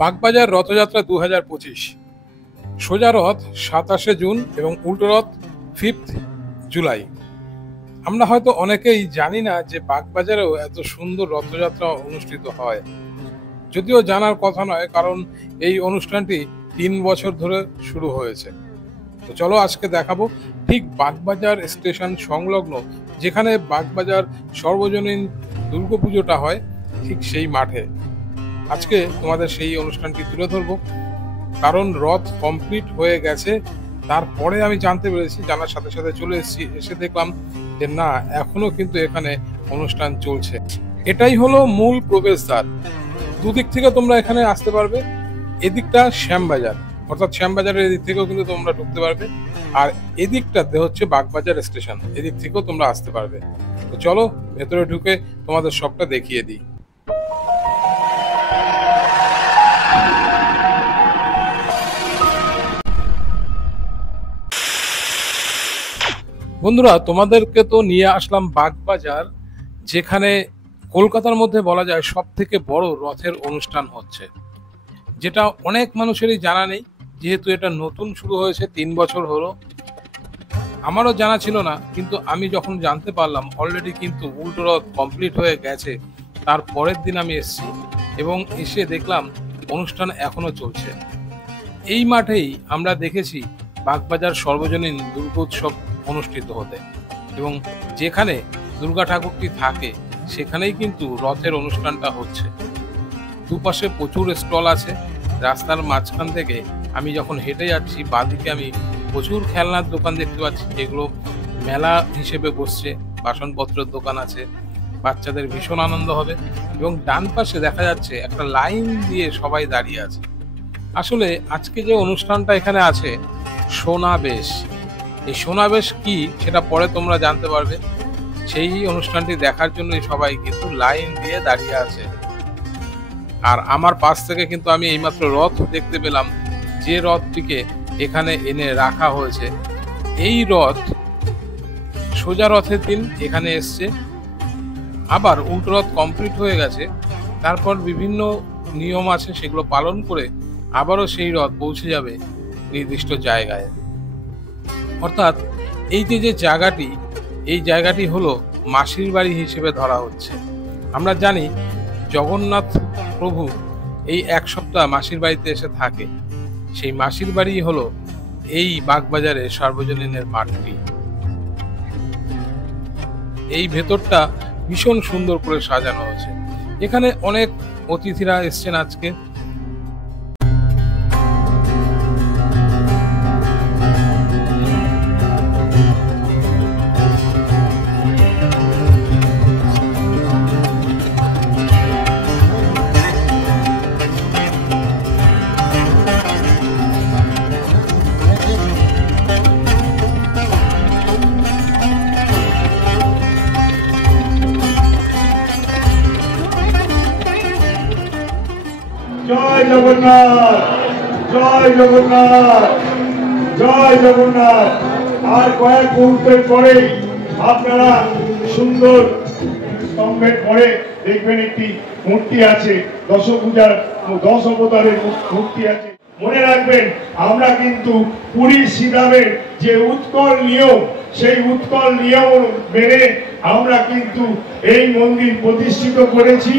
বাগবাজার রথযাত্রা 2025 সোজা রথ 27শে জুন এবং উল্টো রথ 5th জুলাই। আমরা হয়তো অনেকেই জানি না যে বাগবাজারেও এত সুন্দর রথযাত্রা অনুষ্ঠিত হয়। যদিও জানার কথা নয়, কারণ এই অনুষ্ঠানটি 3 বছর ধরে শুরু হয়েছে। তো চলো আজকে দেখাবো ঠিক বাগবাজার স্টেশন সংলগ্ন, যেখানে বাগবাজার সর্বজনীন দুর্গাপুজোটা হয়, ঠিক সেই মাঠে আজকে তোমাদের সেই অনুষ্ঠানটি তুলে ধরবো। কারণ রথ কমপ্লিট হয়ে গেছে, তারপরে আমি জানতে পেরেছি, জানার সাথে সাথে চলে এসেছি, এসে দেখলাম যে না, এখনো কিন্তু এখানে অনুষ্ঠান চলছে। এটাই হলো মূল প্রবেশদ্বার। দুদিক থেকে তোমরা এখানে আসতে পারবে। এদিকটা শ্যামবাজার, অর্থাৎ শ্যামবাজারের এদিক থেকেও কিন্তু তোমরা ঢুকতে পারবে, আর এদিকটাতে হচ্ছে বাগবাজার স্টেশন, এদিক থেকেও তোমরা আসতে পারবে। তো চলো ভেতরে ঢুকে তোমাদের সবটা দেখিয়ে দিই। বন্ধুরা, তোমাদেরকে তো নিয়ে আসলাম বাগবাজার, যেখানে কলকাতার মধ্যে বলা যায় সব থেকে বড় রথের অনুষ্ঠান হচ্ছে, যেটা অনেক মানুষেরই জানা নেই, যেহেতু এটা নতুন শুরু হয়েছে, 3 বছর হলো। আমারও জানা ছিল না, কিন্তু আমি যখন জানতে পারলাম অলরেডি কিন্তু উল্টো রথ কমপ্লিট হয়ে গেছে, তার পরের দিন আমি এসেছি এবং এসে দেখলাম অনুষ্ঠান এখনো চলছে। এই মাঠেই আমরা দেখেছি বাগবাজার সর্বজনীন দুর্গোৎসব অনুষ্ঠিত হতে, এবং যেখানে দুর্গা ঠাকুরটি থাকে সেখানেই কিন্তু রথের অনুষ্ঠানটা হচ্ছে। দুপাশে প্রচুর স্টল আছে। রাস্তার মাঝখান থেকে আমি যখন হেঁটে যাচ্ছি, বাঁদিকে আমি প্রচুর খেলনার দোকান দেখতে পাচ্ছি, যেগুলো মেলা হিসেবে বসছে। বাসনপত্রের দোকান আছে, বাচ্চাদের ভীষণ আনন্দ হবে। এবং ডান পাশে দেখা যাচ্ছে একটা লাইন দিয়ে সবাই দাঁড়িয়ে আছে। আসলে আজকে যে অনুষ্ঠানটা এখানে আছে, সোনাবেশ। এই সোনাবেশ কি সেটা পরে তোমরা জানতে পারবে। সেই অনুষ্ঠানটি দেখার জন্য সবাই কিন্তু লাইন দিয়ে দাঁড়িয়ে আছে। আর আমার পাশ থেকে কিন্তু আমি এইমাত্র রথ দেখতে পেলাম, যে রথটিকে এখানে এনে রাখা হয়েছে। এই রথ সোজা রথের দিন এখানে এসছে, আবার উল্টো রথ কমপ্লিট হয়ে গেছে, তারপর বিভিন্ন নিয়ম আছে, সেগুলো পালন করে আবারও সেই রথ পৌঁছে যাবে নির্দিষ্ট জায়গায়। অর্থাৎ এই যে জায়গাটি, এই জায়গাটি হলো মাসির বাড়ি হিসেবে ধরা হচ্ছে। আমরা জানি জগন্নাথ প্রভু এই 1 সপ্তাহ মাসির বাড়িতে এসে থাকে। সেই মাসির বাড়ি হলো এই বাগবাজারে সর্বজনীনের মাঠটি। এই ভেতরটা ভীষণ সুন্দর করে সাজানো হয়েছে। এখানে অনেক অতিথিরা এসছেন আজকে। জয় জগন্নাথ, জয় জগন্নাথ, জয় জগন্নাথ। আর কয়েক মুহূর্তের পরেই আপনারা সুন্দর স্তম্ভের পরে দেখবেন একটি মূর্তি আছে, দশভুজার 10 অবতারের মূর্তি আছে। মনে রাখবেন, আমরা কিন্তু পুরী শ্রীরামের যে উৎকল নিয়ম, সেই উৎকল নিয়ম মেনে আমরা কিন্তু এই মন্দির প্রতিষ্ঠিত করেছি,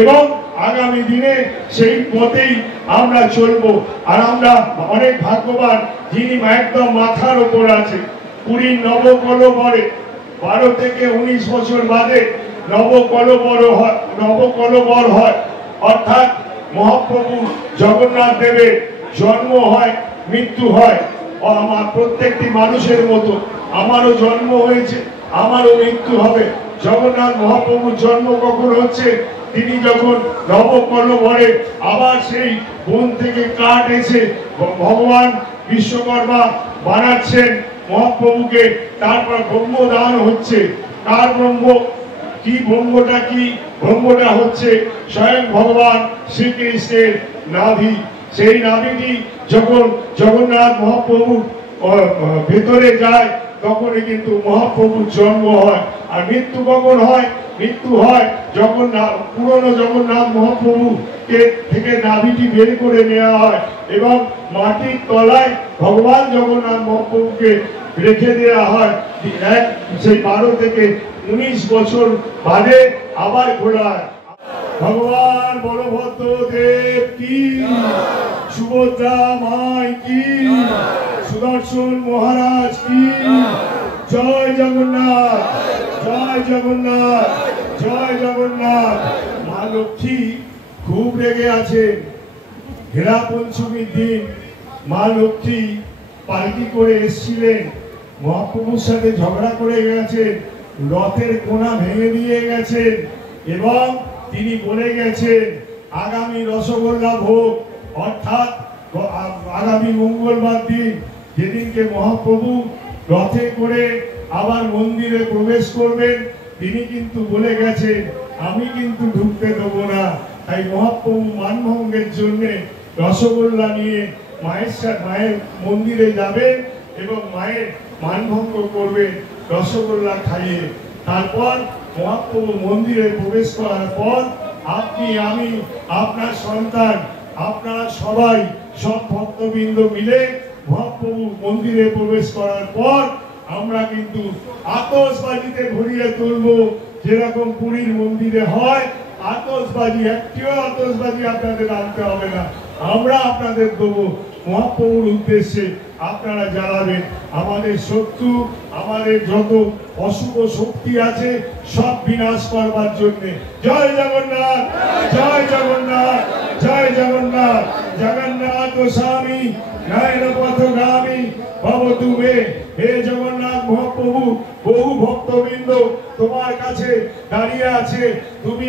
এবং আগামী দিনে সেই পথেই আমরা চলবো। আর আমরা অনেক ভাগ্যবান, যিনি একদম মাথার উপর আছে। পুরীর নবকলবরে 12 থেকে 19 বছর বাদে নবকলবর হয়, অর্থাৎ মহাপ্রভু জগন্নাথ দেবের জন্ম হয়, মৃত্যু হয়। আমার প্রত্যেকটি মানুষের মতো আমারও জন্ম হয়েছে, আমারও মৃত্যু হবে। জগন্নাথ মহাপ্রভুর জন্ম কখন হচ্ছে? তিনি যখন নবকলবরে আবার সেই বন থেকে কাঠ এসে ভগবান বিশ্বকর্মা বানাচ্ছেন মহাপ্রভুকে, তারপর ব্রহ্মদান হচ্ছে। কার ব্রহ্ম? কি ব্রহ্মটা? কি ব্রহ্মটা হচ্ছে স্বয়ং ভগবান শ্রীকৃষ্ণের নাভি। সেই নাভিটি যখন জগন্নাথ মহাপ্রভু ভেতরে যায় তখনই কিন্তু মহাপ্রভুর জন্ম হয়। আর মৃত্যু কখন হয়? মৃত্যু হয় যখন পুরনো জগন্নাথ মহাপ্রভুকে থেকে নাভিটি বের করে নেওয়া হয় এবং মাটির তলায় ভগবান জগন্নাথ মহাপ্রভুকে রেখে দেওয়া হয়। সেই 12 থেকে 19 বছর বাদে আবার খোলা হয়। ভগবান বলভদ্র দেব কি, সুভদ্রা মাই কি, সুদর্শন মহারাজ কি, জয় জগন্নাথ, জয় জগন্নাথ, জয় জগন্নাথ। মা লক্ষ্মী খুব রেগে আছেন। হেরা পঞ্চমীর দিন মা লক্ষ্মী পালকি করে এসেছিলেন, মহাপ্রভুর সাথে ঝগড়া করে গেছেন, রথের কোনা ভেঙে দিয়ে গেছেন এবং তিনি বলে গেছেন আগামী রসগোল্লা ভোগ অর্থাৎ আগামী মঙ্গলবার দিন যেদিনকে মহাপ্রভু রথে করে আবার মন্দিরে প্রবেশ করবেন, তিনি কিন্তু বলে গেছেন আমি কিন্তু ঢুকতে দেবো না। তাই মহাপ্রভু মানভঙ্গের জন্য রসগোল্লা নিয়ে মায়ের মন্দিরে যাবেন এবং মায়ের মানভঙ্গ করবেন রসগোল্লা খাইয়ে। তারপর মহাপ্রভু মন্দিরে প্রবেশ করার পর আপনি, আমি, আপনার সন্তান, আপনারা সবাই, সব ভক্তবৃন্দ মিলে মহাপ্রভু মন্দিরে প্রবেশ করার পর আমরা কিন্তু আতশবাজিতে ভরিয়ে তুলবো, যেরকম পুরীর মন্দিরে হয়। আতশবাজি, একটিও আতশবাজি আপনাদের আনতে হবে না, আমরা আপনাদের দেবো। মহাপ্রভুর উদ্দেশ্যে আপনারা জ্বালাবেন। আমাদের শত্রু, আমাদের যত অশুভ শক্তি আছে সব বিনাশ করবার জন্য। জয় জগন্নাথ, জয় জগন্নাথ, জয় জগন্নাথ। জগন্নাথ স্বামী নয়ন পথগামী ভবতু মে। হে জগন্নাথ মহাপ্রভু, বহু ভক্তবৃন্দ তোমার কাছে দাঁড়িয়ে আছে, তুমি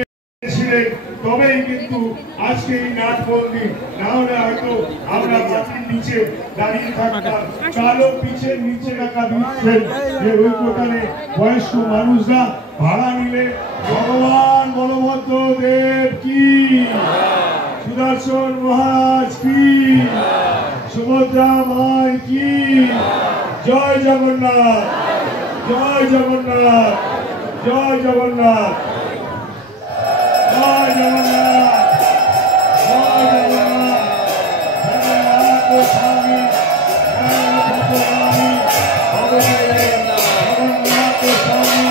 তবেই কিন্তু আজকে এই নাট মন্দির, না হলে হয়তো আমরা মাটির নিচে দাঁড়িয়ে থাকতাম। কালো পিছের নিচে রাখা দিচ্ছেন যে ওই কোটালে বয়স্ক মানুষরা ভাড়া নিলে। ভগবান বলভদ্র দেব কি, সুদর্শন মহারাজ কি, সুভদ্রা মাই কি। জয় জগন্নাথ, জয় জগন্নাথ, জয় জগন্নাথ, জয় জগন্নাথ, জয় জগন্নাথ। জগন্নাথ স্বামী জগন্নাথ স্বামী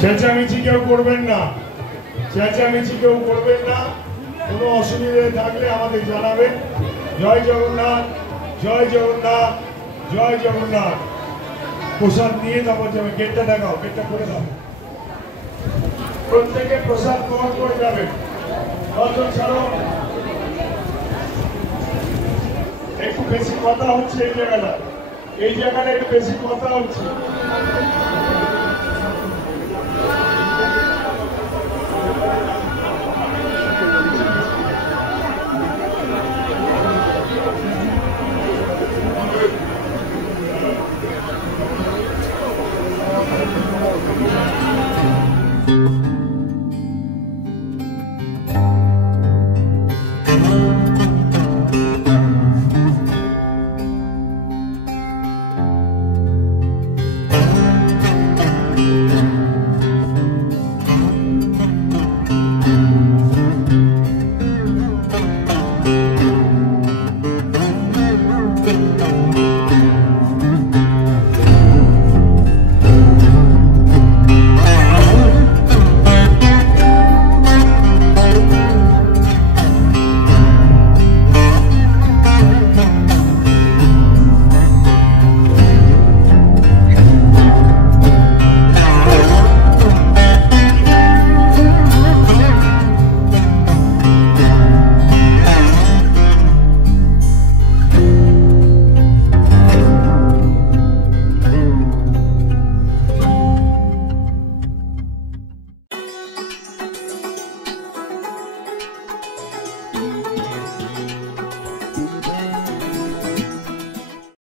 চেঁচামেচি কেউ করবেন না, চেঁচামেচি কেউ করবেন না। কোনো অসুবিধা থাকলে আমাদের জানাবেন। জয় জগন্নাথ, জয় জগন্নাথ, জয় জগন্নাথ। প্রসাদ নিয়ে তারপর যাবে। গেটটা দেখাও, গেটটা করে দাও। প্রত্যেকে প্রসাদ গ্রহণ করে যাবেন। ছাড়ো, একটু বেশি কথা হচ্ছে এই জায়গাটা, একটু বেশি কথা হচ্ছে।